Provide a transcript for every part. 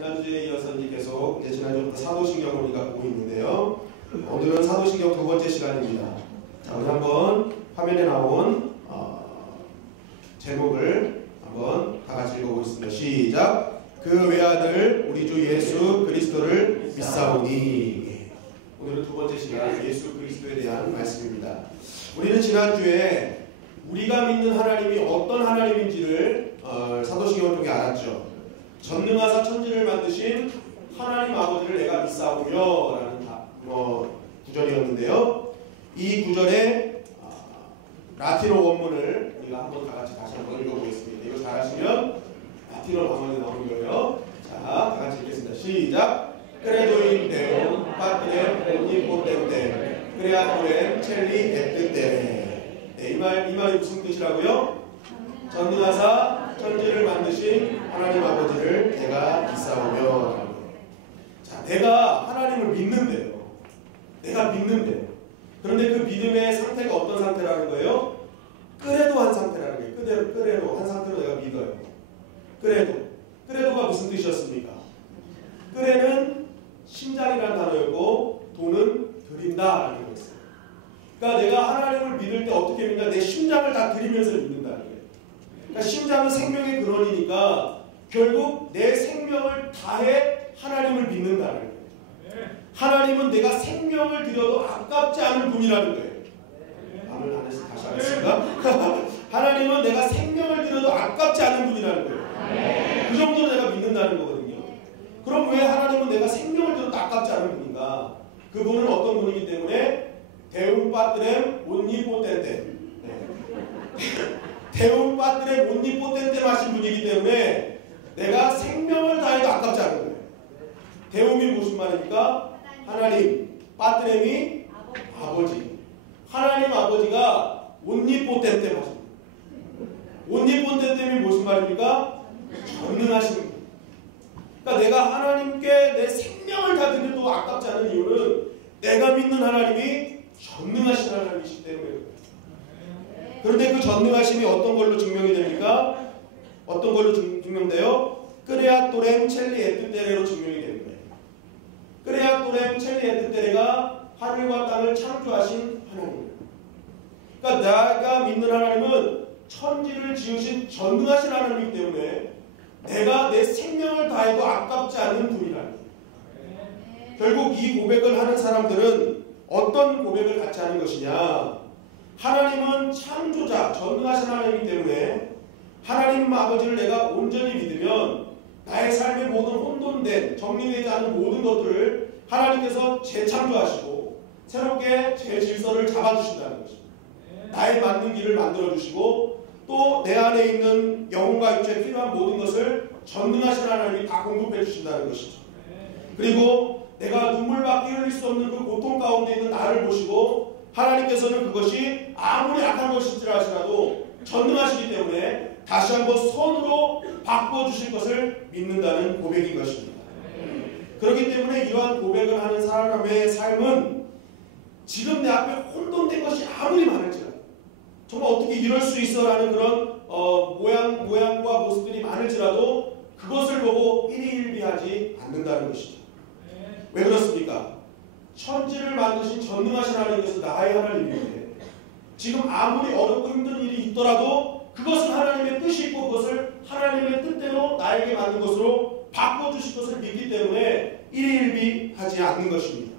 지난주에 이어서 이제 계속 지난주부터 사도신경을 우리가 보고 있는데요. 오늘은 사도신경 두 번째 시간입니다. 자, 우리 한번 화면에 나온 제목을 한번 다 같이 읽어보겠습니다. 시작. 그 외아들 우리 주 예수 그리스도를 믿사오니. 오늘은 두 번째 시간 예수 그리스도에 대한 말씀입니다. 우리는 지난주에 우리가 믿는 하나님이 어떤 하나님인지를 사도신경을 통해 알았죠. 전능하사 천지를 만드신 하나님 아버지를 내가 믿사오며 라는 구절이었는데요. 이 구절의 라틴어 원문을 우리가 한번 다시 한번 읽어보겠습니다. 이거 잘하시면 라틴어 원문에 나오는 거예요. 자, 다같이 읽겠습니다. 시작. Credo in Deum, Patrem omnipotente, creatorem celi et terrae. 네, 이 말이 무슨 뜻이라고요? 전능하사 천지를 만드신 하나님 아버지를 내가 믿사오며. 자, 내가 하나님을 믿는데요. 내가 믿는데요. 그런데 그 믿음의 상태가 어떤 상태라는 거예요? 그래도 한 상태라는 거예요. 그래도 한 상태로 내가 믿어요. 그래도가 무슨 뜻이었습니까? 그래는 심장이라는 단어였고 도는 드린다라는 거였어요. 그러니까 내가 하나님을 믿을 때 어떻게 믿냐? 내 심장을 다 드리면서 믿는다는 거예요. 그러니까 심장은 생명의 근원이니까 결국 내 생명을 다해 하나님을 믿는다는 거예요. 하나님은 내가 생명을 드려도 아깝지 않은 분이라는 거예요. 말을 안 해서 다시 하겠습니다. 하나님은 내가 생명을 드려도 아깝지 않은 분이라는 거예요. 그 정도로 내가 믿는다는 거거든요. 그럼 왜 하나님은 내가 생명을 드려도 아깝지 않은 분인가? 그분은 어떤 분이기 때문에 데움 파트렘 온니포텐테, 데움 파트렘 온니포텐테 하신 분이기 때문에 내가 생명을 다해도 아깝지 않은 거예요. 데움이 무슨 말입니까? 하나님, 파트렘이 아버지. 하나님 아버지가 온니포텐테 하십니다. 온니포텐템이 무슨 말입니까? 전능하신 분. 그러니까 내가 하나님께 내 생명을 다 드려도 아깝지 않은 이유는 내가 믿는 하나님이 전능하신 하나님이시기 때문에. 그런데 그 전능하심이 어떤 걸로 증명이 됩니까? 어떤 걸로 증명돼요? 크레아토렘 첼리 에트테레로 증명이 되는 거예요. 크레아토렘 첼리 에트테레가 하늘과 땅을 창조하신 하나님. 그러니까 내가 믿는 하나님은 천지를 지으신 전능하신 하나님이기 때문에 내가 내 생명을 다해도 아깝지 않은 분이라는 거예요. 결국 이 고백을 하는 사람들은 어떤 고백을 같이 하는 것이냐? 하나님은 창조자, 전능하신 하나님이기 때문에 하나님 아버지를 내가 온전히 믿으면 나의 삶의 모든 혼돈된, 정리되지 않은 모든 것들을 하나님께서 재창조하시고 새롭게 제 질서를 잡아주신다는 것입니다. 나의 맞는 길을 만들어주시고 또 내 안에 있는 영혼과 육체에 필요한 모든 것을 전능하신 하나님이 다 공급해 주신다는 것이죠. 그리고 내가 눈물밖에 흘릴 수 없는 그 고통 가운데 있는 나를 보시고 하나님께서는 그것이 아무리 악한 것일지라도 전능하시기 때문에 다시 한번 선으로 바꿔주실 것을 믿는다는 고백인 것입니다. 그렇기 때문에 이러한 고백을 하는 사람의 삶은 지금 내 앞에 혼돈된 것이 아무리 많을지라도 정말 어떻게 이럴 수 있어라는 그런 모양과 모습들이 많을지라도 그것을 보고 일희일비하지 않는다는 것이죠. 왜 그렇습니까? 천지를 만드신 전능하신 하나님께서 나의 하나님인데 지금 아무리 어렵고 힘든 일이 있더라도 그것은 하나님의 뜻이 있고 그것을 하나님의 뜻대로 나에게 맞는 것으로 바꿔주실 것을 믿기 때문에 일희일비하지 않는 것입니다.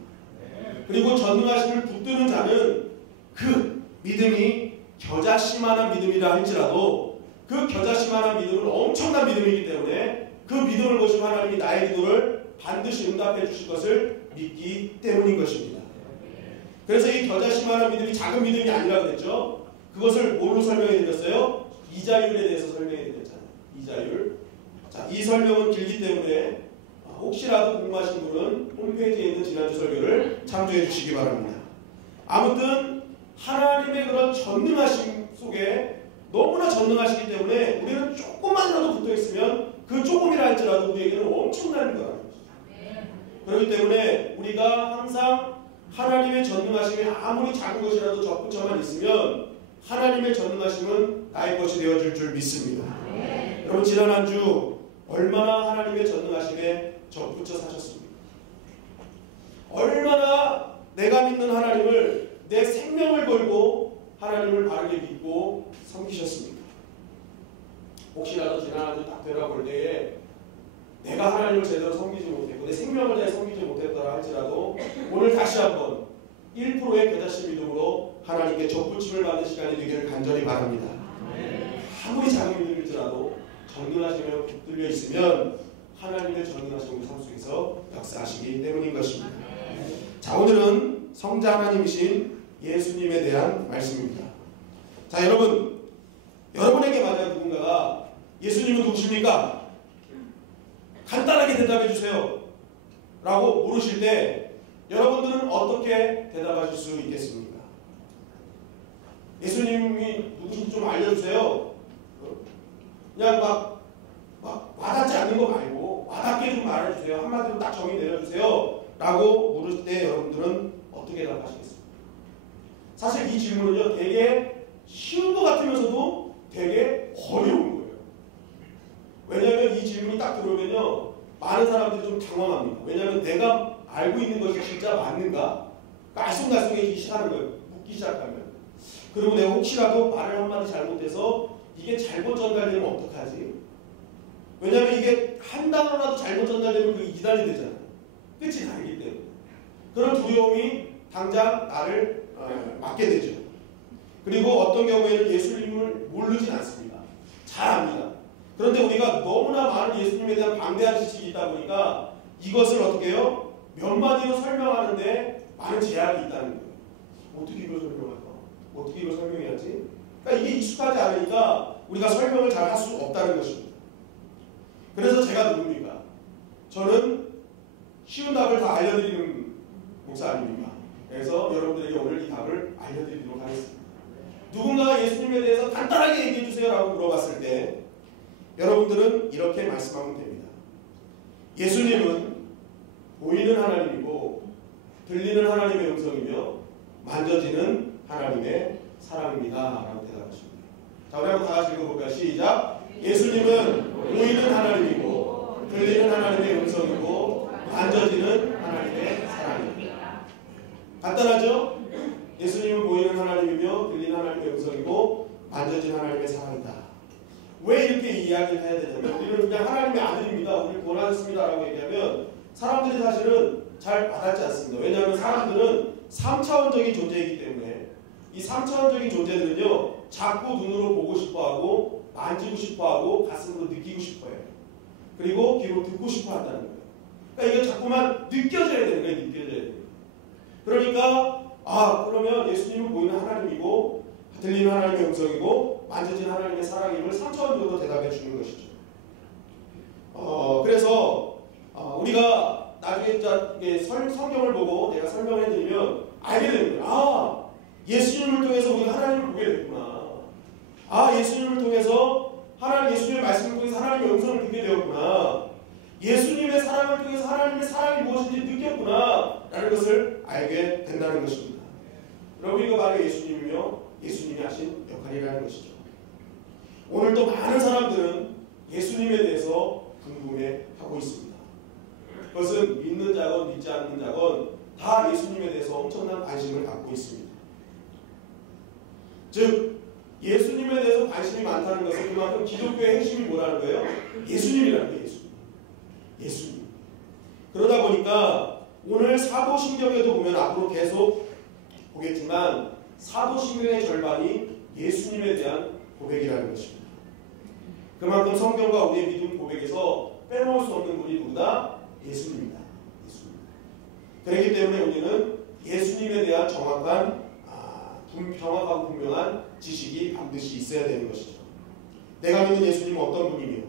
그리고 전능하심을 붙드는 자는 그 믿음이 겨자씨만한 믿음이라 할지라도 그 겨자씨만한 믿음은 엄청난 믿음이기 때문에 그 믿음을 보시고 하나님이 나의 기도를 반드시 응답해 주실 것을 믿기 때문인 것입니다. 그래서 이 겨자씨만한 믿음이 작은 믿음이 아니라 그랬죠. 그것을 뭘로 설명해 드렸어요? 이자율에 대해서 설명해 드렸잖아요. 이자율. 자, 이 설명은 길기 때문에 혹시라도 궁금하신 분은 홈페이지에 있는 지난주 설교를 참조해 주시기 바랍니다. 아무튼 하나님의 그런 전능하심 속에 너무나 전능하시기 때문에 우리는 조금만이라도 붙어있으면 그 조금이라 할지라도 우리에게는 엄청난 거라는 거죠. 그렇기 때문에 우리가 항상 하나님의 전능하심이 아무리 작은 것이라도 접붙여만 있으면 하나님의 전능하심은 나의 것이 되어줄 줄 믿습니다. 여러분 지난 한 주 얼마나 하나님의 전능하심에 접붙여 사셨습니까? 얼마나 내가 믿는 하나님을 내 생명을 걸고 하나님을 바르게 믿고 섬기셨습니까? 혹시라도 지난 한 주 딱 되돌아볼 때에 내가 하나님을 제대로 섬기지 못했고 내 생명을 다해 섬기지 못했더라 할지라도 오늘 다시 한번 1%의 겨자씨 믿음으로 하나님께 접붙임을 받는 시간이 되기를 간절히 바랍니다. 아무리 작은 믿음일지라도 전능하시며 붙들려 있으면 하나님의 전능하신 우리 삶 속에서 역사하시기 때문인 것입니다. 자, 오늘은 성자 하나님이신 예수님에 대한 말씀입니다. 자, 여러분에게 만약 누군가가 예수님은 누구십니까? 간단하게 대답해 주세요 라고 물으실 때 여러분들은 어떻게 대답하실 수 있겠습니까? 예수님이 누구신지 좀 알려주세요. 그냥 막 와닿지 않는 거 말고 와닿게 좀 말해주세요. 한마디로 딱 정의 내려주세요 라고 물을 때 여러분들은 어떻게 대답하시겠습니까? 사실 이 질문은요 되게 쉬운 것 같으면서도 되게 어려운 거예요. 왜냐하면 이 질문이 딱 들어오면요 많은 사람들이 좀 당황합니다. 왜냐하면 내가 알고 있는 것이 진짜 맞는가? 알쏭달쏭해지기 시작하는 거예요. 묻기 시작하면. 그리고 내가 혹시라도 말을 한마디 잘못해서 이게 잘못 전달되면 어떡하지? 왜냐하면 이게 한 단어라도 잘못 전달되면 그게 이단이 되잖아요. 끝이 다르기 때문에. 그런 두려움이 당장 나를 맞게 되죠. 그리고 어떤 경우에는 예수님을 모르진 않습니다. 잘 압니다. 그런데 우리가 너무나 많은 예수님에 대한 방대한 지식이 있다 보니까 이것을 어떻게 해요? 몇 마디로 설명하는데 많은 제약이 있다는 거예요. 어떻게 이걸 설명할까? 어떻게 이걸 설명해야지? 그러니까 이게 익숙하지 않으니까 우리가 설명을 잘 할 수 없다는 것입니다. 그래서 제가 누굽니까? 저는 쉬운 답을 다 알려드리는 목사 아닙니까? 그래서 여러분들에게 오늘 이 답을 알려드리도록 하겠습니다. 누군가가 예수님에 대해서 간단하게 얘기해 주세요 라고 물어봤을 때 여러분들은 이렇게 말씀하면 됩니다. 예수님은 보이는 하나님이고 들리는 하나님의 음성이며 만져지는 하나님의 사랑입니다 라고 대답하십니다. 자, 우리 한번 다 같이 읽어볼까요? 시작! 예수님은 보이는 하나님이고 들리는 하나님의 음성이고 만져지는 하나님의 사랑입니다. 간단하죠? 예수님은 보이는 하나님이며 들리는 하나님의 음성이고 만져지는 하나님의 사랑이다. 왜 이렇게 이야기를 해야 되냐면 우리는 그냥 하나님의 아들입니다. 우리를 구원하셨습니다 라고 얘기하면 사람들이 사실은 잘 와닿지 않습니다. 왜냐하면 사람들은 3차원적인 존재이기 때문에 이 3차원적인 존재들은요 자꾸 눈으로 보고 싶어하고 만지고 싶어하고 가슴으로 느끼고 싶어해요. 그리고 귀로 듣고 싶어 한다는 거예요. 그러니까 이게 자꾸만 느껴져야 되는 거예요. 느껴져야 돼요. 그러니까 그러면 예수님은 보이는 하나님이고 들리는 하나님의 음성이고 만져지는 하나님의 사랑임을 3차원적으로 대답해 주는 것이죠. 그래서 우리가 나중에 성경을 보고 내가 설명해 드리면 알게 됩니다. 예수님을 통해서 우리가 하나님을 보게 됐구나. 예수님을 통해서 예수님의 말씀을 통해서 하나님의 음성을 듣게 되었구나. 예수님의 사랑을 통해서 하나님의 사랑이 무엇인지 느꼈구나 라는 것을 알게 된다는 것입니다. 여러분 이거 바로 예수님이며 예수님이 하신 역할이라는 것이죠. 오늘 또 많은 사람들은 예수님에 대해서 궁금해하고 있습니다. 그것은 믿는 자건 믿지 않는 자건 다 예수님에 대해서 엄청난 관심을 갖고 있습니다. 즉 예수님에 대해서 관심이 많다는 것은 그만큼 기독교의 핵심이 뭐라는 거예요? 예수님이라는 거예요. 예수님. 그러다 보니까 오늘 사도신경에도 보면 앞으로 계속 보겠지만 사도신경의 절반이 예수님에 대한 고백이라는 것입니다. 그만큼 성경과 우리의 믿음 고백에서 빼놓을 수 없는 분이 누구다? 예수님입니다. 그렇기 때문에 우리는 예수님에 대한 정확하고 분명한 지식이 반드시 있어야 되는 것이죠. 내가 믿는 예수님은 어떤 분이며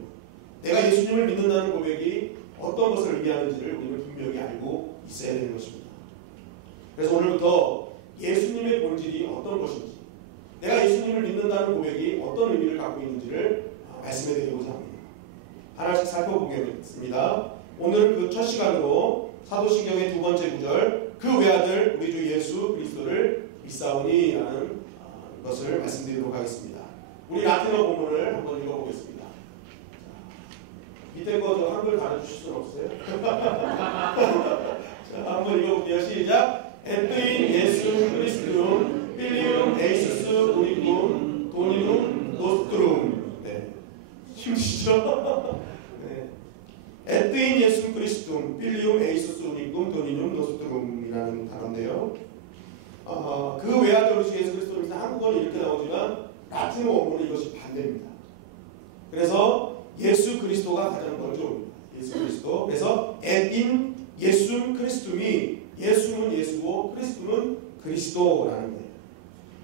내가 예수님을 믿는다는 고백이 어떤 것을 의미하는지를 우리는 분명히 알고 있어야 되는 것입니다. 그래서 오늘부터 예수님의 본질이 어떤 것인지 내가 예수님을 믿는다는 고백이 어떤 의미를 갖고 있는지를 말씀해 드리고자 합니다. 하나씩 살펴보겠습니다. 오늘은 그 첫 시간으로 사도신경의 2번째 구절 그 외아들 우리 주 예수 그리스도를 믿사오니 라는 것을 말씀드리도록 하겠습니다. 우리 라틴어 본문을 한번 읽어보겠습니다. 밑에 거 저 한글 가르쳐주실 수는 없어요? 자, 한번 읽어볼게요. 시작. 에뜨인 예수 그리스도룸 필리움 에이수스 우니쿰 도니눔 노스트룸. 네. 힘드시죠? 네. 에뜨인 예수 그리스도 필리움 에이수스 우니쿰 도니눔 노스트룸이라는 단어인데요. 그 외아들로서 예수 그리스도는 한국어는 이렇게 나오지만 라틴어 원문은 이것이 반대입니다. 그래서 예수 그리스도가 가장 먼저 옵니다. 예수 그리스도. 그래서 에인 예수 그리스도미, 예수는 예수고 그리스도는 그리스도라는 거예요.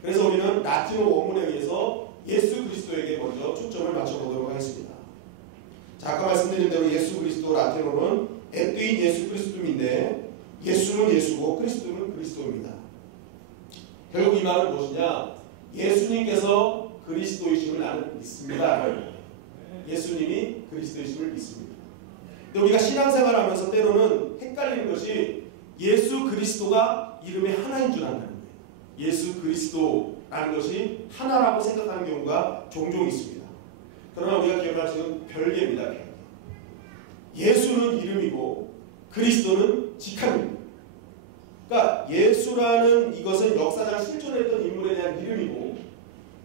그래서 우리는 라틴어 원문에 의해서 예수 그리스도에게 먼저 초점을 맞춰보도록 하겠습니다. 자, 아까 말씀드린 대로 예수 그리스도 라틴어는 에뜨인 예수 그리스도인데 예수는 예수고 그리스도는 그리스도입니다. 결국 이 말은 무엇이냐? 예수님께서 그리스도이심을 나는 믿습니다. 예수님이 그리스도이심을 믿습니다. 근데 우리가 신앙생활을 하면서 때로는 헷갈리는 것이 예수 그리스도가 이름의 하나인 줄 안다는 거예요. 예수 그리스도라는 것이 하나라고 생각하는 경우가 종종 있습니다. 그러나 우리가 기억할 수 있는 별개입니다. 예수는 이름이고 그리스도는 직함입니다. 그러니까 예수라는 이것은 역사상 실존했던 인물에 대한 이름이고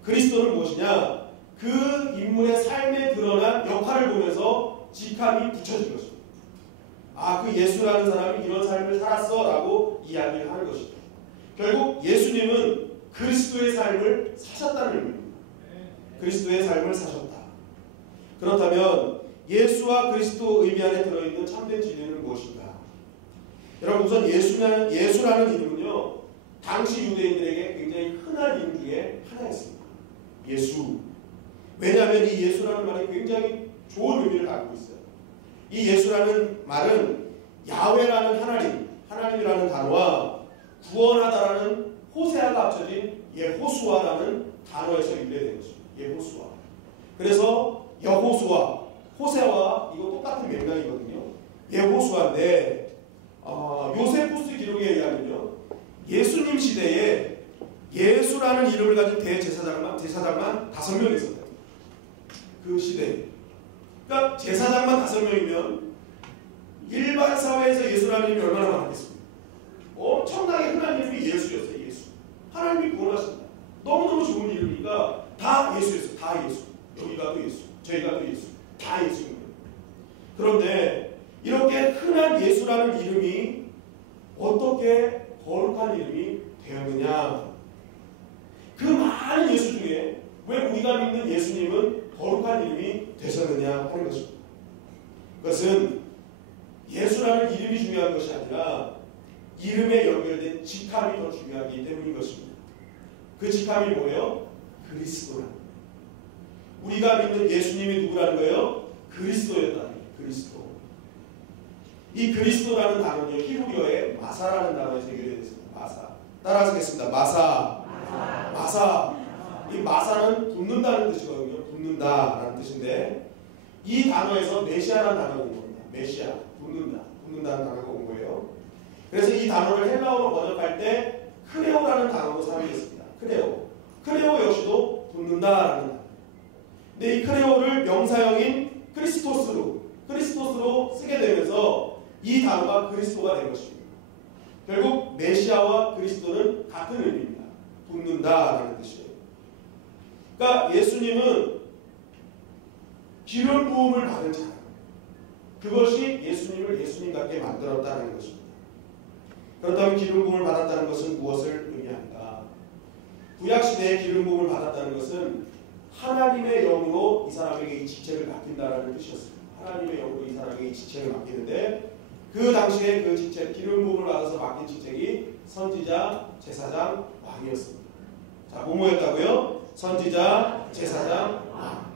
그리스도는 무엇이냐? 그 인물의 삶에 드러난 역할을 보면서 직함이 붙여진 것입니다. 아, 그 예수라는 사람이 이런 삶을 살았어 라고 이야기를 하는 것이죠. 결국 예수님은 그리스도의 삶을 사셨다는 의미입니다. 그리스도의 삶을 사셨다. 그렇다면 예수와 그리스도 의미 안에 들어있는 참된 진리는 무엇인가? 여러분, 우선 예수라는 이름은요, 당시 유대인들에게 굉장히 흔한 이름 중에 하나였습니다. 예수. 왜냐하면 이 예수라는 말이 굉장히 좋은 의미를 갖고 있어요. 이 예수라는 말은 야훼라는 하나님, 하나님이라는 단어와 구원하다라는 호세아가 합쳐진 예호수아라는 단어에서 유래된 것입니다. 예호수아. 그래서 여호수아, 호세아와 이거 똑같은 맥락이거든요. 예호수아인데 요세푸스 기록에 의하면요, 예수님 시대에 예수라는 이름을 가진 대제사장만 5명 있었다. 그 시대에. 그러니까 제사장만 5명이면 일반 사회에서 예수라는 이름이 얼마나 많았겠습니까? 엄청나게 흔한 이름이 예수였어요. 예수. 하나님이 구원하신다. 너무너무 좋은 이름이니까 다 예수였어요. 다 예수. 여기가 또 예수. 저희가 또 예수. 다 예수입니다. 그런데 이렇게 흔한 예수라는 이름이 어떻게 거룩한 이름이 되었느냐? 그 많은 예수 중에 왜 우리가 믿는 예수님은 거룩한 이름이 되셨느냐 하는 것입니다. 그것은 예수라는 이름이 중요한 것이 아니라 이름에 연결된 직함이 더 중요하기 때문인 것입니다. 그 직함이 뭐예요? 그리스도라는 거예요. 우리가 믿는 예수님이 누구라는 거예요? 그리스도였다는 거예요. 그리스도. 이 그리스도라는 단어는요, 히브리어의 마사라는 단어에서 연결되어 있습니다. 마사. 따라서 하겠습니다. 마사. 마사. 이 마사는 붙는다는 뜻이거든요. 붙는다라는 뜻인데 이 단어에서 메시아라는 단어가 온 겁니다. 메시아. 붙는다. 붙는다는 단어가 온 거예요. 그래서 이 단어를 헬라어로 번역할 때 크레오라는 단어로 사용했습니다. 크레오. 크레오 역시도 붙는다라는 단어. 근데 이 크레오를 명사형인 크리스토스로 쓰게 되면서 이 단어가 그리스도가 된 것입니다. 결국 메시아와 그리스도는 같은 의미입니다. 붙는다라는 뜻이에요. 그러니까 예수님은 기름 부음을 받은 자. 그것이 예수님을 예수님답게 만들었다는 것입니다. 그렇다면 기름 부음을 받았다는 것은 무엇을 의미합니까? 구약시대에 기름 부음을 받았다는 것은 하나님의 영으로 이 사람에게 이 직책을 맡긴다라는 뜻이었습니다. 하나님의 영으로 이 사람에게 이 직책을 맡기는데 그 당시에 그 직책, 기름 부음을 받아서 맡긴 직책이 선지자, 제사장, 왕이었습니다. 자, 뭐였다고요? 선지자, 제사장, 왕.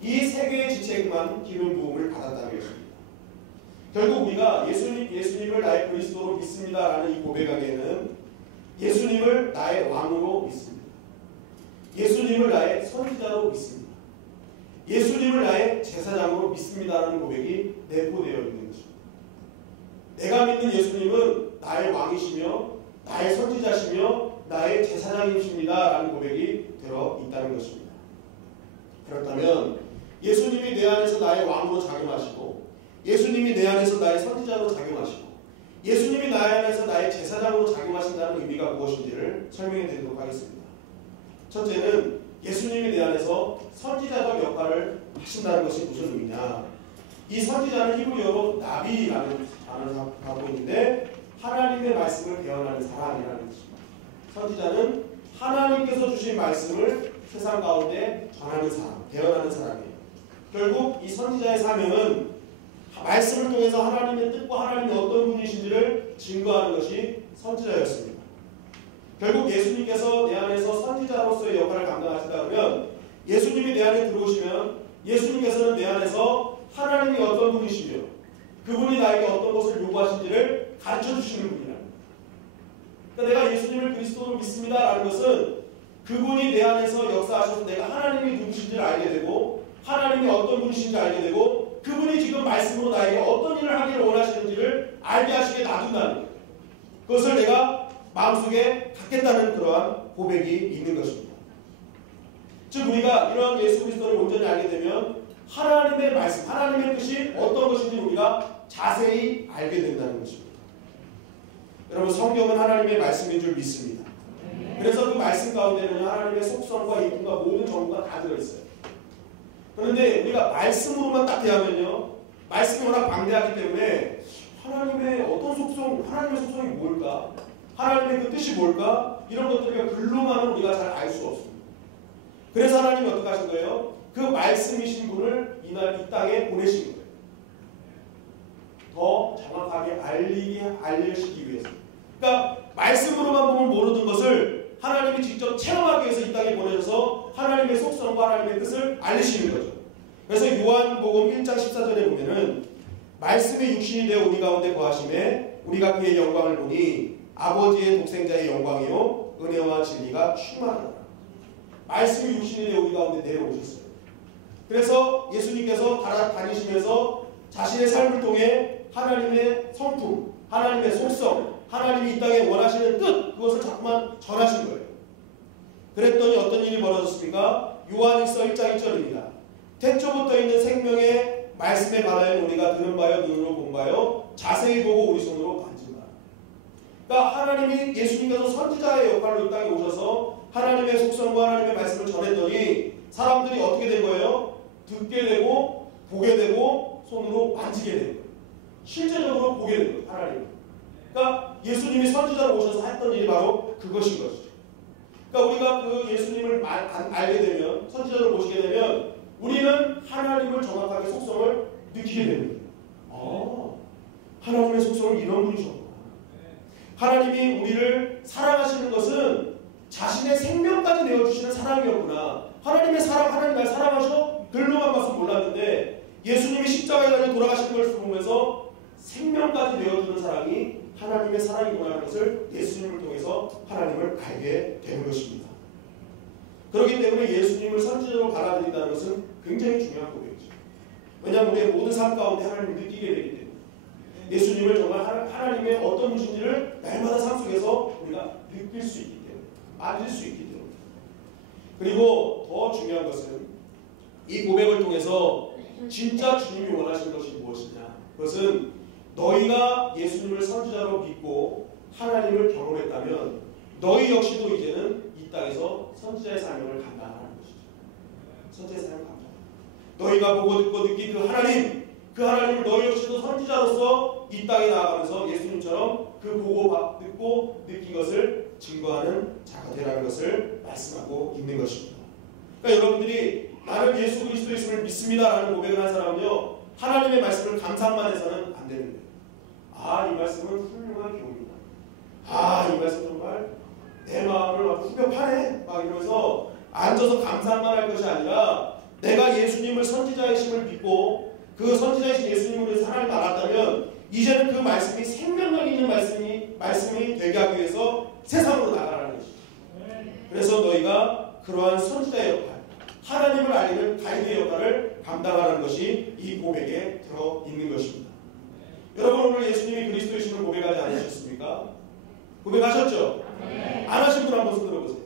이 세 개의 직책만 기름 부음을 받았다는 것입니다. 결국 우리가 예수님을 나의 그리스도로 믿습니다라는 이 고백하기에는 예수님을 나의 왕으로 믿습니다. 예수님을 나의 선지자로 믿습니다. 예수님을 나의 제사장으로 믿습니다라는 고백이 내포되어 있는 것입니다. 내가 믿는 예수님은 나의 왕이시며 나의 선지자시며 나의 제사장이십니다라는 고백이 들어있다는 것입니다. 그렇다면 예수님이 내 안에서 나의 왕으로 작용하시고 예수님이 내 안에서 나의 선지자로 작용하시고 예수님이 나의 안에서 나의 제사장으로 작용하신다는 의미가 무엇인지를 설명해 드리도록 하겠습니다. 첫째는 예수님이 내 안에서 선지자적 역할을 하신다는 것이 무슨 의미냐. 이 선지자는 히브리어로 나비라는 단어를 갖고 있는데 하나님의 말씀을 대언하는 사람이라는 것입니다. 선지자는 하나님께서 주신 말씀을 세상 가운데 전하는 사람, 대언하는 사람이에요. 결국 이 선지자의 사명은 말씀을 통해서 하나님의 뜻과 하나님이 어떤 분이신지를 증거하는 것이 선지자였습니다. 결국 예수님께서 내 안에서 선지자로서의 역할을 감당하신다면 예수님이 내 안에 들어오시면 예수님께서는 내 안에서 하나님이 어떤 분이시며 그분이 나에게 어떤 것을 요구하신지를 가르쳐 주시는 분이라는 거예요. 그러니까 내가 예수님을 그리스도로 믿습니다라는 것은 그분이 내 안에서 역사하셔서 내가 하나님이 누구신지를 알게 되고 하나님이 어떤 분이신지 알게 되고 그분이 지금 말씀으로 나에게 어떤 일을 하기를 원하시는지를 알게 하시게 놔둔다는 거예요. 그것을 내가 마음속에 갖겠다는 그러한 고백이 있는 것입니다. 즉 우리가 이런 예수 그리스도를 온전히 알게 되면 하나님의 말씀, 하나님의 뜻이 어떤 것인지 우리가 자세히 알게 된다는 것입니다. 여러분 성경은 하나님의 말씀인 줄 믿습니다. 그래서 그 말씀 가운데는 하나님의 속성과 이름과 모든 정보가 다 들어있어요. 그런데 우리가 말씀으로만 딱 대하면요, 말씀이 워낙 방대하기 때문에 하나님의 어떤 속성, 하나님의 속성이 뭘까? 하나님의 그 뜻이 뭘까? 이런 것들을 글로만은 우리가 잘 알 수 없습니다. 그래서 하나님이 어떻게 하신 거예요? 그 말씀이신 분을 이날 이 땅에 보내신 거예요. 더 정확하게 알리시기 위해서. 그러니까 말씀으로만 보면 모르던 것을 하나님이 직접 체험하기 위해서 이 땅에 보내셔서 하나님의 속성과 하나님의 뜻을 알리시는 거죠. 그래서 요한복음 1장 14절에 보면은 말씀이 육신이 되어 우리 가운데 거하심에 우리가 그의 영광을 보니 아버지의 독생자의 영광이요 은혜와 진리가 충만하다. 말씀이 육신이 되어 우리 가운데 내려오셨어요. 그래서 예수님께서 다니시면서 자신의 삶을 통해 하나님의 성품, 하나님의 속성, 하나님이 이 땅에 원하시는 뜻, 그것을 자꾸만 전하신 거예요. 그랬더니 어떤 일이 벌어졌습니까? 요한일서 1장 1절입니다. 태초부터 있는 생명의 말씀의 바라에 우리가 들은 바요 눈으로 본 바요 자세히 보고 우리 손으로 만진 바. 그러니까 하나님이 예수님께서 선지자의 역할로 이 땅에 오셔서 하나님의 속성과 하나님의 말씀을 전했더니 사람들이 어떻게 된 거예요? 듣게 되고 보게 되고 손으로 만지게 된 거예요. 실제적으로 보게 된 거예요. 하나님. 그러니까 예수님이 선지자로 오셔서 했던 일이 바로 그것인 것이죠. 그러니까 우리가 그 예수님을 알게 되면, 선지자를 모시게 되면 우리는 하나님을 정확하게 속성을 느끼게 됩니다. 하나님의 속성은 이런 분이셨구나. 하나님이 우리를 사랑하시는 것은 자신의 생명까지 내어주시는 사랑이었구나. 하나님의 사랑, 하나님 날 사랑하셔? 글로만 봐서 몰랐는데 예수님이 십자가에 달려 돌아가시는 것을 보면서 생명까지 내어주는 사랑이 하나님의 사랑이구나 하는 것을 예수님을 통해서 하나님을 알게 되는 것입니다. 그렇기 때문에 예수님을 선지자로 받아들인다는 것은 굉장히 중요한 고백이죠. 왜냐하면 우리의 모든 삶 가운데 하나님을 느끼게 되기 때문에 예수님을 정말 하나님의 어떤 분인지를 날마다 삶 속에서 우리가 느낄 수 있기 때문에, 만질 수 있기 때문에. 그리고 더 중요한 것은 이 고백을 통해서 진짜 주님이 원하시는 것이 무엇이냐. 그것은 너희가 예수님을 선지자로 믿고 하나님을 경험했다면 너희 역시도 이제는 이 땅에서 선지자의 사명을 감당하는 것이죠. 선지자의 사명을 감당하는 너희가 보고 듣고 느낀 그 하나님을 너희 역시도 선지자로서 이 땅에 나아가면서 예수님처럼 그 보고 듣고 느낀 것을 증거하는 자가 되라는 것을 말씀하고 있는 것입니다. 그러니까 여러분들이 나는 예수 그리스도의 있음을 믿습니다라는 고백을 한 사람은요, 하나님의 말씀을 감상만 해서는 안 되는 거예요. 이 말씀은 훌륭한 교훈이다. 이 말씀 정말 내 마음을 아주 후벼파네. 막 이러면서 앉아서 감상만 할 것이 아니라 내가 예수님을 선지자이심을 믿고 그 선지자이신 예수님을 위해서 하나님을 알았다면 이제는 그 말씀이 생명력 있는 말씀이 되게 하기 위해서 세상으로 나가라는 것이죠. 그래서 너희가 그러한 선지자의 역할, 하나님을 알리는 가이드의 역할을 감당하는 것이 이 고백에 들어있는 것입니다. 여러분 오늘 예수님이 그리스도이심을 고백하지 않으셨습니까? 고백하셨죠? 안 하신 분 한번 손 들어보세요.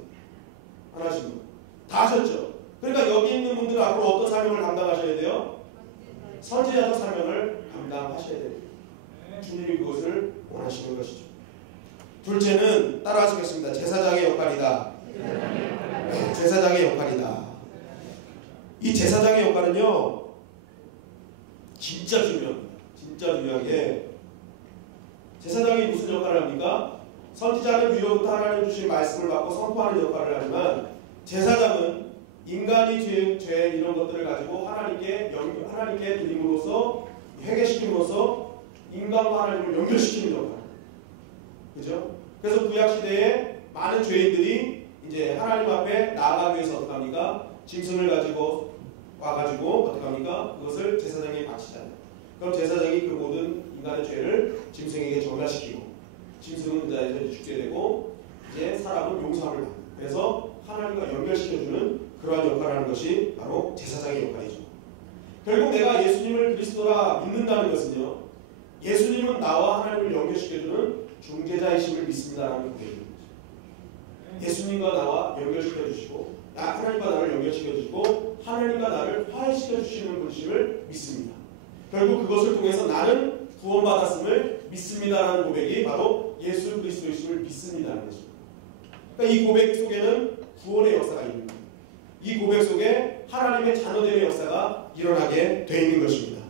안 하신 분. 다 하셨죠? 그러니까 여기 있는 분들은 앞으로 어떤 사명을 감당하셔야 돼요? 선지자적 사명을 감당하셔야 감당하셔야 됩니다. 주님이 그것을 원하시는 것이죠. 둘째는 따라하시겠습니다. 제사장의 역할이다. 제사장의 역할이다. 이 제사장의 역할은요, 진짜 중요합니다. 진짜 중요한 게, 제사장이 무슨 역할을 합니까? 선지자는 위로부터 하나님 주신 말씀을 받고 선포하는 역할을 하지만, 제사장은 인간이 죄 이런 것들을 가지고 하나님께 드림으로써, 회개시킴으로써 인간과 하나님을 연결시키는 역할. 그죠? 그래서 구약시대에 많은 죄인들이 이제 하나님 앞에 나아가기 위해서 어떻게 합니까? 짐승을 가지고 와가지고 어떻게 합니까? 그것을 제사장에게 바치잖아요. 그럼 제사장이 그 모든 인간의 죄를 짐승에게 전가시키고, 짐승은 이제 죽게 되고, 이제 사람은 용서함을 받는. 그래서 하나님과 연결시켜주는 그러한 역할을 하는 것이 바로 제사장의 역할이죠. 결국 내가 예수님을 그리스도라 믿는다는 것은요, 예수님은 나와 하나님을 연결시켜주는 중재자이심을 믿습니다라는 고백입니다. 예수님과 나와 연결시켜주시고, 하나님과 나를 연결시켜주시고, 하나님과 나를 화해시켜주시는 분이심을 믿습니다. 결국 그것을 통해서 나는 구원받았음을 믿습니다라는 고백이 바로 예수 그리스도이심을 믿습니다라는 것입니다. 그러니까 이 고백 속에는 구원의 역사가 있는 거예요. 이 고백 속에 하나님의 자녀됨의 역사가 일어나게 되어 있는 것입니다.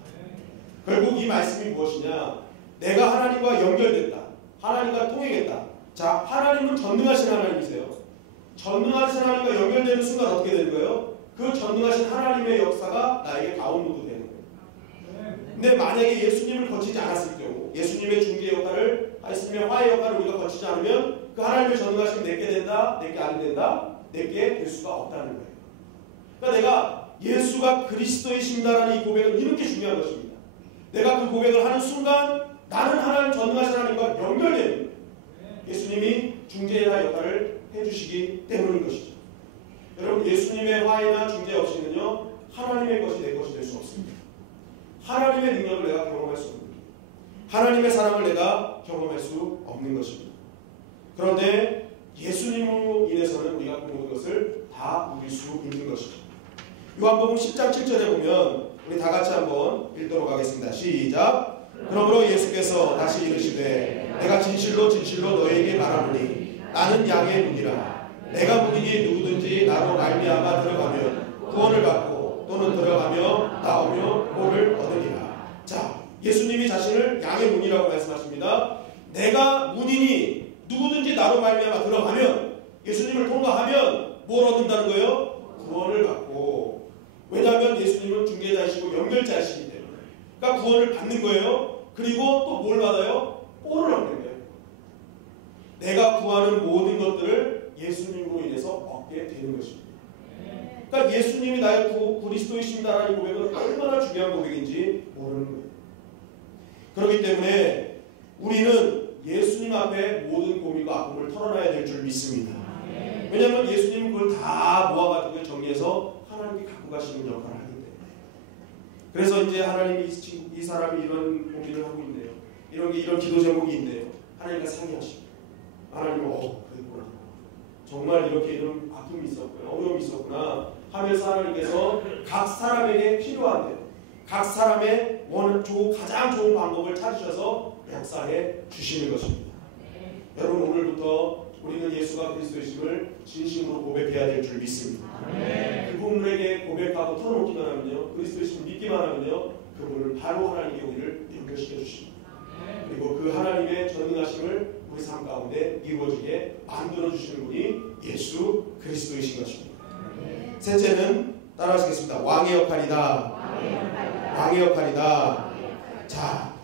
결국 이 말씀이 무엇이냐? 내가 하나님과 연결됐다. 하나님과 통행했다. 자, 하나님은 전능하신 하나님이세요. 전능하신 하나님과 연결되는 순간 어떻게 되는 거예요? 그 전능하신 하나님의 역사가 나에게 다운로드 되는 거예요. 근데 만약에 예수님을 거치지 않았을 경우, 예수님의 중재 역할을, 예수님의 화해 역할을 우리가 거치지 않으면 그 하나님의 전능하심이 내게 된다, 내게 안 된다, 내게 될 수가 없다는 거예요. 그러니까 내가 예수가 그리스도이십니다라는 이 고백은 이렇게 중요한 것입니다. 내가 그 고백을 하는 순간 나는 하나님 전능하신 하나님과 연결되는 거예요. 예수님이 중재자 역할을 해주시기 때문인 것이죠. 여러분, 예수님의 화해나 중재 없이는요, 하나님의 것이 내 것이 될 수 없습니다. 하나님의 능력을 내가 경험할 수 없는 거예요. 하나님의 사랑을 내가 경험할 수 없는 것입니다. 그런데 예수님으로 인해서는 우리가 그 모든 것을 다 누릴 수 있는 것이죠. 요한복음 10장 7절에 보면 우리 다 같이 한번 읽도록 하겠습니다. 시작. 그러므로 예수께서 다시 이르시되 내가 진실로 진실로 너에게 말하노니 나는 양의 문이라. 내가 문이니 누구든지 나로 말미암아 들어가면 구원을 받고 또는 들어가며 나오며 복을 얻으리라. 자, 예수님이 자신을 양의 문이라고 말씀하십니다. 내가 문이니 누구든지 나로 말미암아 들어가면, 예수님을 통과하면 뭘 얻는다는 거예요? 구원을 받고. 왜냐하면 예수님은 중개자이시고 연결자이시기 때문에. 그러니까 구원을 받는 거예요. 그리고 또 뭘 받아요? 뽀를 얻는 거예요. 내가 구하는 모든 것들을 예수님으로 인해서 얻게 되는 것입니다. 그러니까 예수님이 나의 그리스도이십니다라는 고백은 얼마나 중요한 고백인지 모르는 거예요. 그렇기 때문에 우리는 예수님 앞에 모든 고민과 아픔을 털어놔야 될 줄 믿습니다. 왜냐하면 예수님은 그걸 다 모아가지고 정리해서 하나님께 갖고 가시는 역할을 하기 때문에. 그래서 이제 하나님이 이 사람이 이런 고민을 하고 있네요. 이런 기도 제목이 있네요. 하나님과 상의하시고, 하나님은 그랬구나. 정말 이런 아픔이 있었구나, 어려움이 있었구나 하면서 하나님께서 각 사람에게 필요한데, 각 사람의 가장 좋은 방법을 찾으셔서 역사해 주시는 것입니다. 여러분, 오늘부터 우리는 예수가 그리스도이심을 진심으로 고백해야 될 줄 믿습니다. 그분에게 고백하고 털어놓기만 하면요, 그리스도이심을 믿기만 하면요, 그분을 바로 하나님께 우리를 연결시켜 주십니다. 그리고 그 하나님의 전능하심을 우리 삶 가운데 이루어지게 만들어 주시는 분이 예수 그리스도이신 것입니다. 셋째는 따라하시겠습니다. 왕의 역할이다. 왕의 역할이다. 자,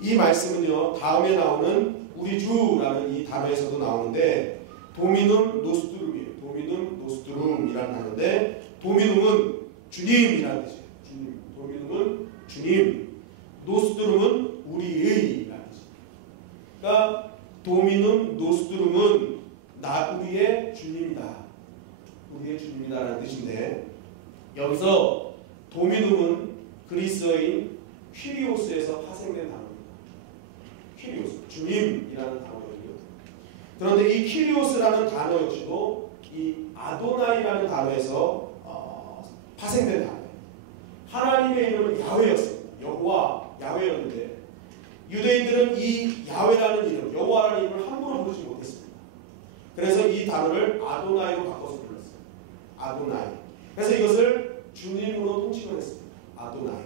이 말씀은요, 다음에 나오는 우리 주라는 이 단어에서도 나오는데, 도미눔 노스트룸이에요. 도미눔 노스트룸이라는 단어인데, 도미눔은 주님이라는 뜻이에요. 주님. 도미눔은 주님. 노스트룸은 우리의라는 뜻이에요. 그러니까 도미눔 노스트룸은 우리의 주님이다. 우리의 주님이다라는 뜻인데, 여기서 도미눔은 그리스어인 퀴리오스에서 파생된 단어입니다. 퀴리오스, 주님이라는 단어거든요. 그런데 이 퀴리오스라는 단어 역시도 이 아도나이라는 단어에서 파생된 단어예요. 하나님의 이름은 야훼였습니다. 여호와, 야훼였는데 유대인들은 이 야훼라는 이름, 여호와라는 이름을 함부로 부르지 못했습니다. 그래서 이 단어를 아도나이로 바꿔서 불렀어요. 아도나이. 그래서 이것을 주님으로 통칭을 했습니다. 아도나이.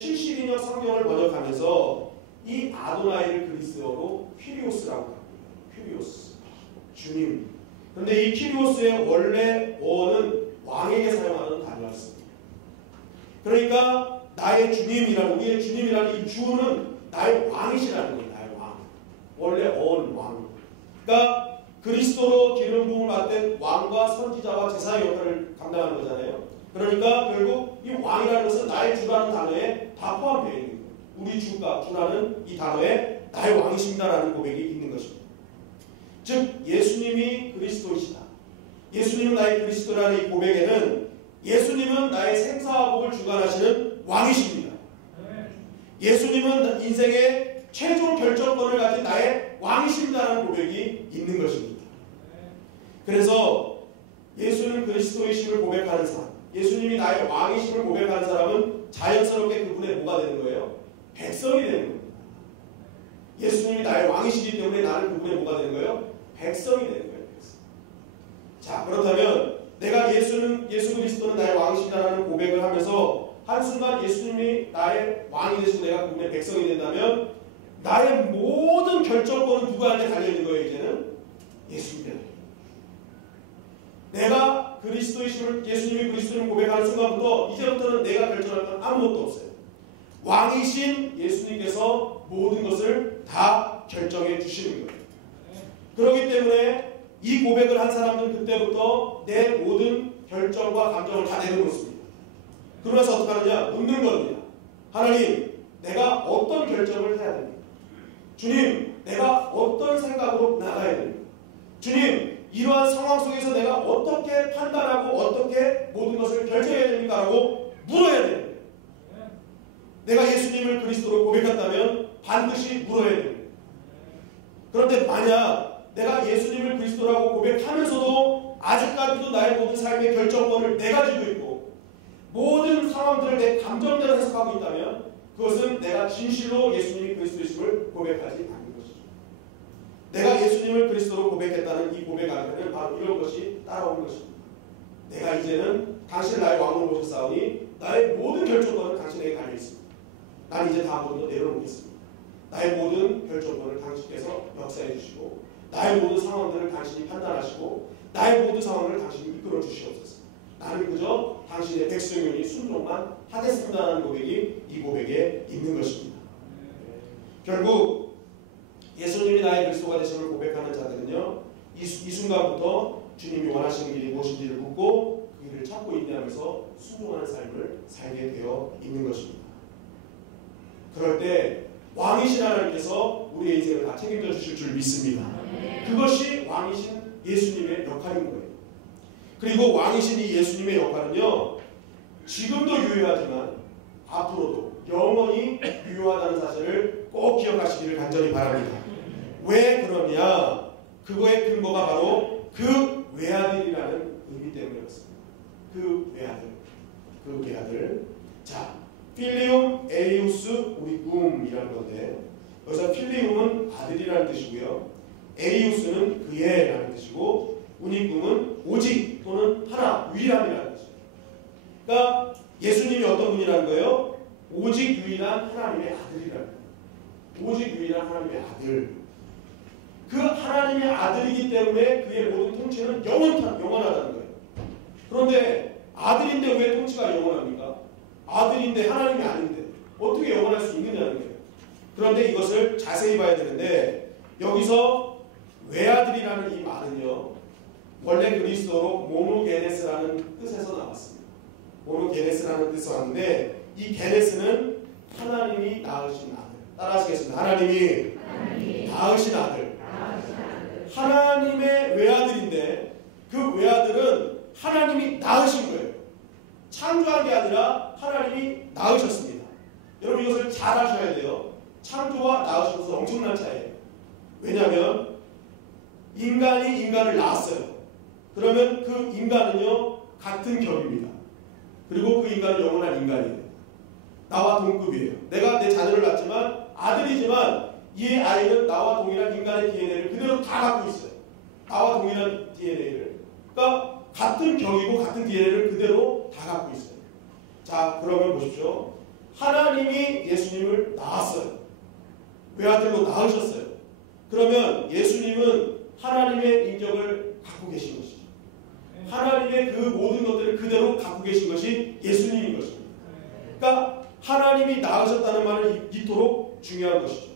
72년 성경을 번역하면서 이 아도나이를 그리스어로 퀴리오스라고 합니다. 퀴리오스. 주님. 그런데 이 퀴리오스의 원래 어는 왕에게 사용하는 단어였습니다. 그러니까 나의 주님이라는, 우리의 주님이라는 이 주는 나의 왕이시라는 거예요. 나의 왕. 원래 어는 왕. 그러니까 그리스도로 기름 부음을 받은 왕과 선지자와 제사의 역할을 감당하는 거잖아요. 그러니까 결국 이 왕이라는 것은 나의 주라는 단어에 다 포함되어 있는 거예요. 우리 주라는 이 단어에 나의 왕이십니다라는 고백이 있는 것입니다. 즉 예수님이 그리스도이시다. 예수님은 나의 그리스도라는 이 고백에는 예수님은 나의 생사와 복을 주관하시는 왕이십니다. 예수님은 인생의 최종 결정권을 가진 나의 왕이십니다라는 고백이 있는 것입니다. 그래서 예수는 그리스도이심을 고백하는 사람, 예수님이 나의 왕이심을 고백하는 사람은 자연스럽게 그분의 뭐가 되는 거예요? 백성이 되는 겁니다. 예수님이 나의 왕이시기 때문에 나는 그분의 뭐가 되는 거예요? 백성이 되는 거예요. 백성. 자, 그렇다면 내가 예수 그리스도는 나의 왕이시다라는 고백을 하면서 한순간 예수님이 나의 왕이 되시고 내가 그분의 백성이 된다면 나의 모든 결정권은 누구한테 달려있는 거예요? 이제는 예수님께. 내가 그리스도이심을, 예수님이 그리스도를 고백하는 순간부터 이제부터는 내가 결정할 건 아무것도 없어요. 왕이신 예수님께서 모든 것을 다 결정해 주시는 거예요. 그렇기 때문에 이 고백을 한 사람은 그때부터 내 모든 결정과 감정을 다 내려놓습니다. 그러면서 어떻게 하느냐? 묻는 겁니다. 하나님, 내가 어떤 결정을 해야 됩니까? 주님, 내가 어떤 생각으로 나가야 됩니까? 주님, 이러한 상황 속에서 내가 어떻게 판단하고 어떻게 모든 것을 결정해야 됩니까? 라고 물어야 됩니다. 내가 예수님을 그리스도로 고백했다면 반드시 물어야 됩니다. 그런데 만약 내가 예수님을 그리스도라고 고백하면서도 아직까지도 나의 모든 삶의 결정권을 내가 쥐고 있고 모든 상황들을 내 감정대로 해석하고 있다면 그것은 내가 진실로 예수님이 그리스도이심을 고백하지 않는 것이죠. 내가 예수님을 그리스도로 고백했다는 이 고백 안에는 바로 이런 것이 따라오는 것입니다. 내가 이제는 당신을 나의 왕으로 모셨사오니 나의 모든 결정권은 당신에게 달려있습니다. 난 이제 다 모든 걸 내려놓겠습니다. 나의 모든 결정권을 당신께서 역사해 주시고 나의 모든 상황들을 당신이 판단하시고 나의 모든 상황을 당신이 이끌어 주시옵소서. 나는 그저 당신의 백성이니 순종만 하겠습니다라는 고백이 이 고백에 있는 것입니다. 결국 예수님이 나의 그리스도가 되심을 고백하는 자들은요, 이 순간부터 주님이 원하시는 길이 무엇인지를 묻고 그 길을 찾고 인내하면서 순종하는 삶을 살게 되어 있는 것입니다. 그럴 때 왕이신 하나님께서 우리의 인생을 다 책임져 주실 줄 믿습니다. 그것이 왕이신 예수님의 역할인 거예요. 그리고 왕이신 이 예수님의 역할은요, 지금도 유효하지만 앞으로도 영원히 유효하다는 사실을 꼭 기억하시기를 간절히 바랍니다. 왜 그러냐? 그거의 근거가 바로 그 외아들이라는 의미 때문에 그렇습니다. 그 외아들. 자, 필리움 에이우스 우리꿈이라는 건데, 여기서 필리움은 아들이라는 뜻이고요, 에이우스는 그의라는 뜻이고, 우니꿈은 오직 또는 하나, 유일함이라는 뜻이에요. 그러니까 예수님이 어떤 분이라는 거예요? 오직 유일한 하나님의 아들이라는 거예요. 오직 유일한 하나님의 아들. 그 하나님의 아들이기 때문에 그의 모든 통치는 영원하다는 거예요. 그런데 아들인데 왜 통치가 영원합니까? 아들인데 하나님이 아닌데 어떻게 영원할 수 있느냐는 거예요. 그런데 이것을 자세히 봐야 되는데, 여기서 외아들이라는 이 말은요, 원래 그리스어로 모노게네스라는 뜻에서 나왔습니다. 모노게네스라는 뜻에서 왔는데, 이 게네스는 하나님이 낳으신 아들. 따라하시겠습니다. 하나님이 낳으신 아들. 하나님의 외아들인데 그 외아들은 하나님이 낳으신 거예요. 창조한 게 아니라 하나님이 낳으셨습니다. 여러분 이것을 잘 아셔야 돼요. 창조와 낳으신 것은 엄청난 차이예요. 왜냐하면 인간이 인간을 낳았어요. 그러면 그 인간은요, 같은 격입니다. 그리고 그 인간은 영원한 인간이에요. 나와 동급이에요. 내가 내 자녀를 낳지만 아들이지만 이 아이는 나와 동일한 인간의 DNA를 그대로 다 갖고 있어요. 나와 동일한 DNA를. 그러니까 같은 격이고 같은 DNA를 그대로 다 갖고 있어요. 자, 그러면 보십시오. 하나님이 예수님을 낳았어요. 외아들로 낳으셨어요. 그러면 예수님은 하나님의 인격을 갖고 계신 것이죠. 하나님의 그 모든 것들을 그대로 갖고 계신 것이 예수님인 것입니다. 그러니까 하나님이 낳으셨다는 말은 이토록 중요한 것이죠.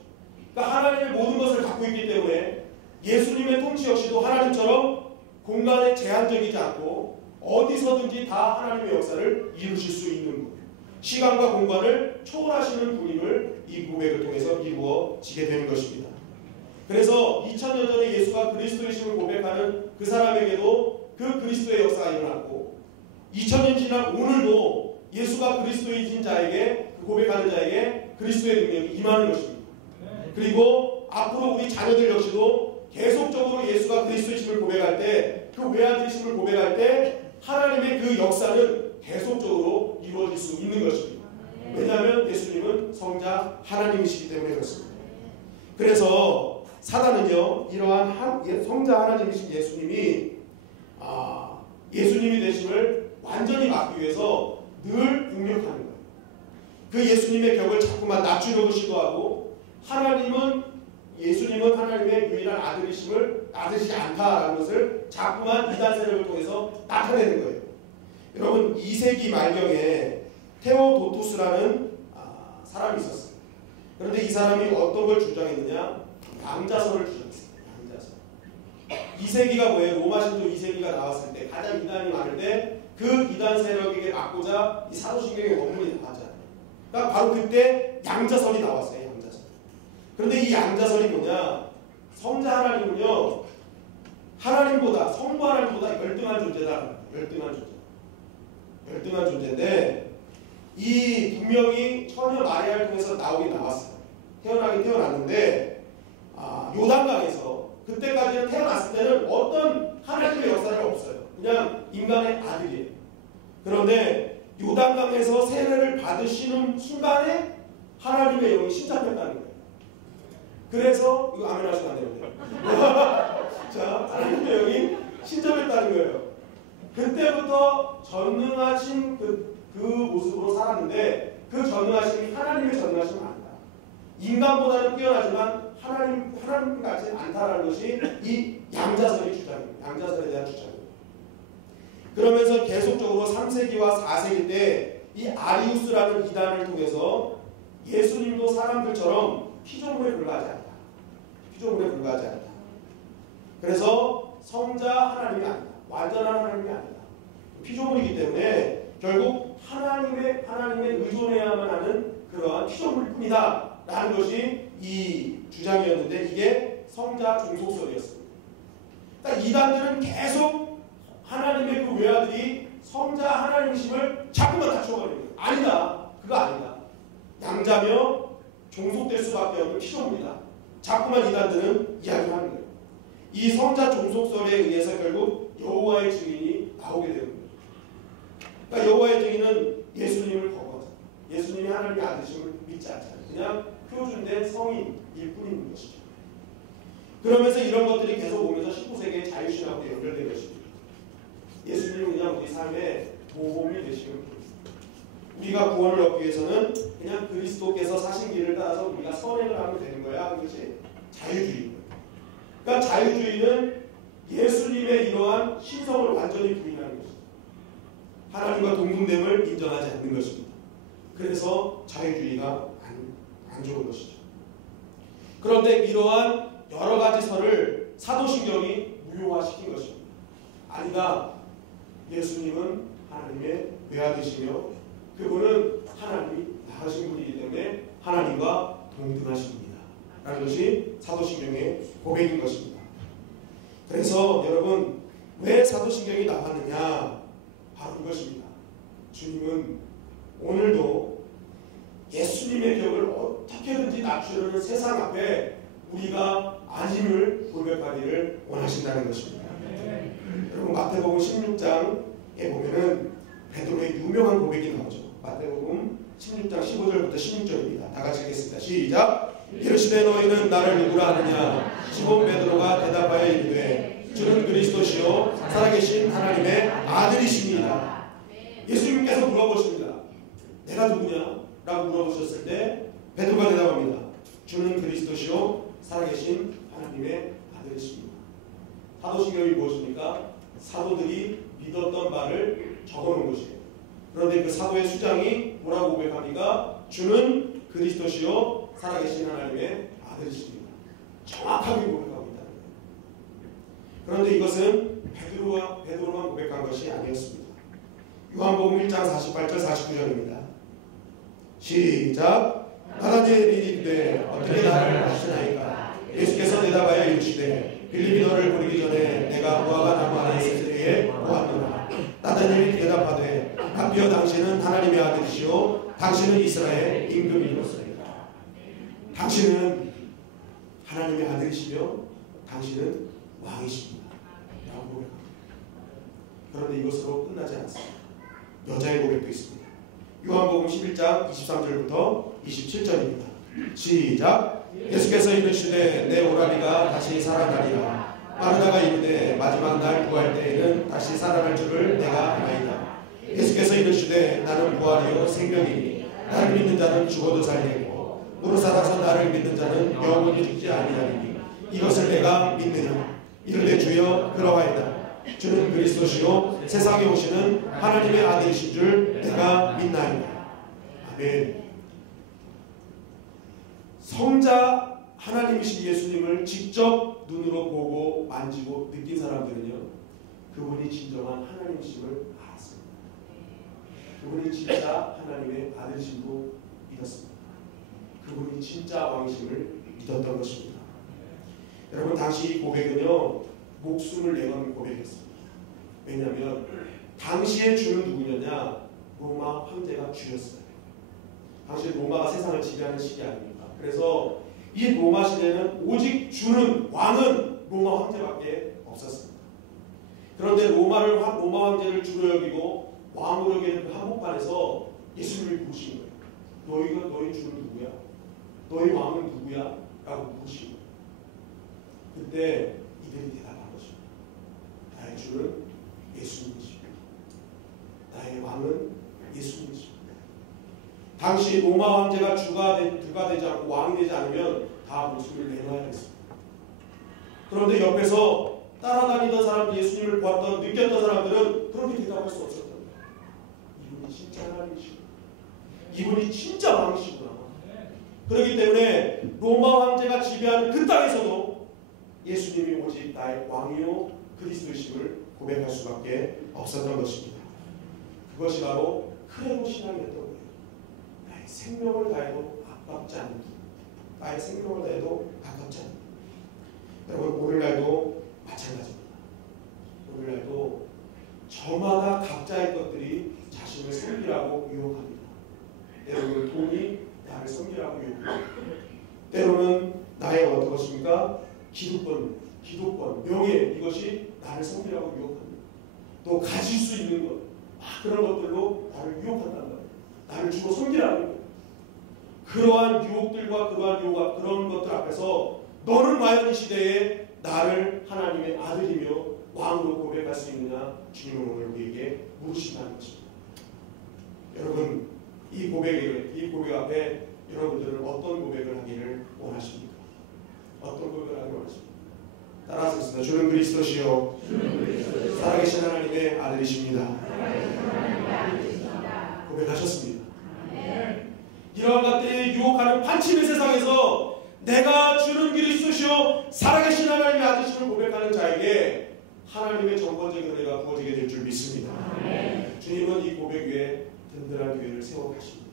그러니까 하나님의 모든 것을 갖고 있기 때문에 예수님의 통치 역시도 하나님처럼 공간에 제한적이지 않고 어디서든지 다 하나님의 역사를 이루실 수 있는 분, 시간과 공간을 초월하시는 분임을 이 고백을 통해서 이루어지게 되는 것입니다. 그래서 2000년 전에 예수가 그리스도이심을 고백하는 그 사람에게도 그 그리스도의 역사가 일어났고 2000년 지난 오늘도 예수가 그리스도이신 자에게, 고백하는 자에게 그리스도의 능력이 임하는 것입니다. 그리고 앞으로 우리 자녀들 역시도 계속적으로 예수가 그리스도이심을 고백할 때, 그 외아들이심을 고백할 때 하나님의 그 역사는 계속적으로 이루어질 수 있는 것입니다. 왜냐하면 예수님은 성자 하나님이시기 때문에 그렇습니다. 그래서 사단은요, 이러한 성자 하나님이신 예수님이 예수님이 되심을 완전히 막기 위해서 늘 공격하는 거예요. 그 예수님의 격을 자꾸만 낮추려고 시도하고 예수님은 하나님의 유일한 아들이심을 낮으시지 않다라는 것을 자꾸만 이단 세력을 통해서 나타내는 거예요. 여러분, 2세기 말경에 테오도투스라는 사람이 있었어요. 그런데 이 사람이 어떤 걸 주장했느냐? 양자설을 주장했어요. 양자설. 2세기가 뭐예요? 로마 신조 2세기가 나왔을 때 가장 이단이 많을 때 그 이단 세력에게 막고자 이 사도신경의 원문이 나왔잖아요. 그러니까 바로 그때 양자설이 나왔어요. 양자설. 그런데 이 양자설이 뭐냐? 성자 하나님은요, 성부 하나님보다 열등한 존재다. 열등한 존재인데 이 분명히 처녀 마리아를 통해서 나왔어요. 태어났는데 요단강에서 그때까지는 태어났을 때는 어떤 하나님의 역사가 없어요. 그냥 인간의 아들이에요. 그런데 요단강에서 세례를 받으시는 순간에 하나님의 영이 신잡혔다는 거예요. 그래서 이거 아멘 하시면 안 됩니다. 자, 하나님의 영이 신잡혔다는 거예요. 그때부터 전능하신 그 모습으로 살았는데 그 전능하심이 하나님의 전능하심은 아니다. 인간보다는 뛰어나지만 하나님 같지 않다라는 것이 이 양자설의 주장입니다. 양자설에 대한 주장입니다. 그러면서 계속적으로 3세기와 4세기 때 이 아리우스라는 이단을 통해서 예수님도 사람들처럼 피조물에 불과하지 않다. 그래서 성자 하나님이 아니다. 완전한 하나님이 아니다. 피조물이기 때문에 결국 하나님의 의존해야만 하는 그러한 피조물일 뿐이다 라는 것이 이 주장이었는데 이게 성자 종속설이었습니다. 그러니까 이단들은 계속 하나님의 그 외아들이 성자 하나님이심을 자꾸만 낮춰버리는 거예요. 아니다. 그거 아니다. 양자며 종속될 수밖에 없는 피조물이다. 자꾸만 이단들은 이야기하는 거예요. 이 성자 종속설에 의해서 결국 여호와의 증인이 나오게 되는 거예요. 그러니까 여호와의 증인은 예수님을 거부하죠. 예수님이 하나님의 아들이심을 믿지 않잖아요. 그냥 표준된 성인일 뿐인 것이죠. 그러면서 이런 것들이 계속 오면서 19세기의 자유신학으로 연결된 것입니다. 예수님은 그냥 우리 삶의 모범이 되시는 분입니다. 우리가 구원을 얻기 위해서는 그냥 그리스도께서 사신 길을 따라서 우리가 선행을 하면 되는 거야 하는 것이 자유주의입니다. 그러니까 자유주의는 예수님의 이러한 신성을 완전히 부인하는 것입니다. 하나님과 동등됨을 인정하지 않는 것입니다. 그래서 자유주의가 안 좋은 것이죠. 그런데 이러한 여러 가지 설을 사도신경이 무효화시킨 것입니다. 아니다. 예수님은 하나님의 외아들이시며 그분은 하나님이 낳으신 분이기 때문에 하나님과 동등하신 분이다 라는 것이 사도신경의 고백인 것입니다. 그래서 여러분, 왜 사도신경이 나왔느냐? 바로 이것입니다. 주님은 오늘도 예수님의 격을 어떻게든지 낮추려는 세상 앞에 우리가 아님을 고백하기를 원하신다는 것입니다. 여러분, 마태복음 16장에 보면은 베드로의 유명한 고백이 나오죠. 마태복음 16장 15절부터 16절입니다. 다 같이 읽겠습니다. 시작. 이르시되 너희는 나를 누구라 하느냐. 시몬 베드로가 대답하여 이르되 주는 그리스도시요 살아계신 하나님의 아들이십니다. 예수님께서 물어보십니다. 내가 누구냐? 라고 물어보셨을 때 베드로가 대답합니다. 주는 그리스도시요 살아계신 하나님의 아들이십니다. 사도신경이 무엇입니까? 사도들이 믿었던 말을 적어놓은 것이에요. 그런데 그 사도의 수장이 뭐라고 고백합니까? 주는 그리스도시요 살아계신 하나님의 아들이십니다. 정확하게 고백하고 있다는 거예요. 그런데 이것은 베드로만 고백한 것이 아니었습니다. 요한복음 1장 48절 49절입니다. 시작. 나다니엘이 이르되 어떻게 나를 아시나이까? 예수께서 대답하여 이르시되 빌립이 너를 부르기 전에 내가 무화과 나무 안에 있을 때에 보았노라. 나다니엘이 대답하되 rabbi여 당신은 하나님의 아들이시오 당신은 이스라엘 임금이로소이다. 당신은 하나님의 아들이시며 당신은 왕이십니다. 라고 고백합니다. 그런데 이것으로 끝나지 않습니다. 여자의 고백도 있습니다. 요한복음 11장 23절부터 27절입니다. 시작. 예수께서 이르시되 내 오라비가 다시 살아나리라. 마르다가 이르되 마지막 날 구할 때에는 다시 살아날 줄을 내가 아나이다. 예수께서 이르시되 나는 부활이요 생명이니 나를 믿는 자는 죽어도 살리고 무릇 살아서 나를 믿는 자는 영원히 죽지 아니하리니 이것을 내가 믿느냐. 이르되 주여 그러하이다. 주는 그리스도시요 세상에 오시는 하나님의 아들이신 줄 내가 믿나이다. 아멘. 성자 하나님이신 예수님을 직접 눈으로 보고 만지고 느낀 사람들은요, 그분이 진정한 하나님이심을 알았습니다. 그분이 진짜 하나님의 아들이심도 믿었습니다. 그분이 진짜 왕이심을 믿었던 것입니다. 여러분, 당시 이 고백은요 목숨을 내건 고백이었습니다. 왜냐하면 당시의 주는 누구냐냐? 로마 황제가 주였어요. 당시 로마가 세상을 지배하는 시기 아닙니까? 그래서 이 로마 시대는 오직 주는 왕은 로마 황제밖에 없었습니다. 그런데 로마 황제를 주로 여기고 왕으로 여기는 그 한복판에서 예수님을 부르신 거예요. 너희 주는 누구야? 너희 왕은 누구야? 라고 부르신 거예요. 그때 이들이 대답한 것입니다. 나의 주는 예수님이십니다. 나의 왕은 예수님이십니다. 당시 로마 황제가 주가 되지 않고 왕이 되지 않으면 다 목숨을 내놔야 했습니다. 그런데 옆에서 따라다니던 사람들, 예수님을 보았던, 느꼈던 사람들은 그렇게 대답할 수 없었던 거예요. 이분이 진짜 하나님이시구나. 이분이 진짜 왕이시구나. 그렇기 때문에 로마 황제가 지배하는 그 땅에서도 예수님이 오직 나의 왕이요 그리스도이심을 고백할 수밖에 없었던 것입니다. 그것이 바로 크레도 신앙이었던 거예요. 나의 생명을 다해도 아깝지 않은 것. 나의 생명을 다해도 아깝지 않은 것. 여러분, 오늘날도 마찬가지입니다. 오늘날도 저마다 각자의 것들이 자신을 섬기라고 유혹합니다. 때로는 돈이 나를 섬기라고 유혹합니다. 때로는 나의 어떤 것입니까? 기득권, 명예, 이것이 나를 섬기라고 유혹합니다. 또 가질 수 있는 것, 그런 것들로 나를 유혹한단 말이에요. 나를 주로 섬기라는 거예요. 그러한 유혹들과 그런 것들 앞에서 너는 과연 이 시대에 나를 하나님의 아들이며 왕으로 고백할 수 있느냐? 주님은 오늘 우리에게 물으신다는 것입니다. 여러분, 이 고백 앞에 여러분들은 어떤 고백을 하기를 원하십니까? 어떤 고백을 하기를 원하십니까? 따라서 있습니다. 주는 그리스도시요 살아계신 하나님의 아들이십니다. 고백하셨습니다. 이러한 것들이 유혹하는 판치는 세상에서 내가 주는 그리스도시요 살아계신 하나님의 아들이심을 고백하는 자에게 하나님의 정권적인 은혜가 부어지게 될 줄 믿습니다. 주님은 이 고백 위에 든든한 교회를 세워가십니다.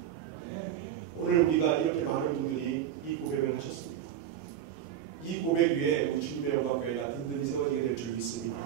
오늘 우리가 이렇게 많은 분들이 이 고백을 하셨습니다. 이 고백 위에 우리 주님의 영광 교회가 든든히 세워지게 될 줄 믿습니다.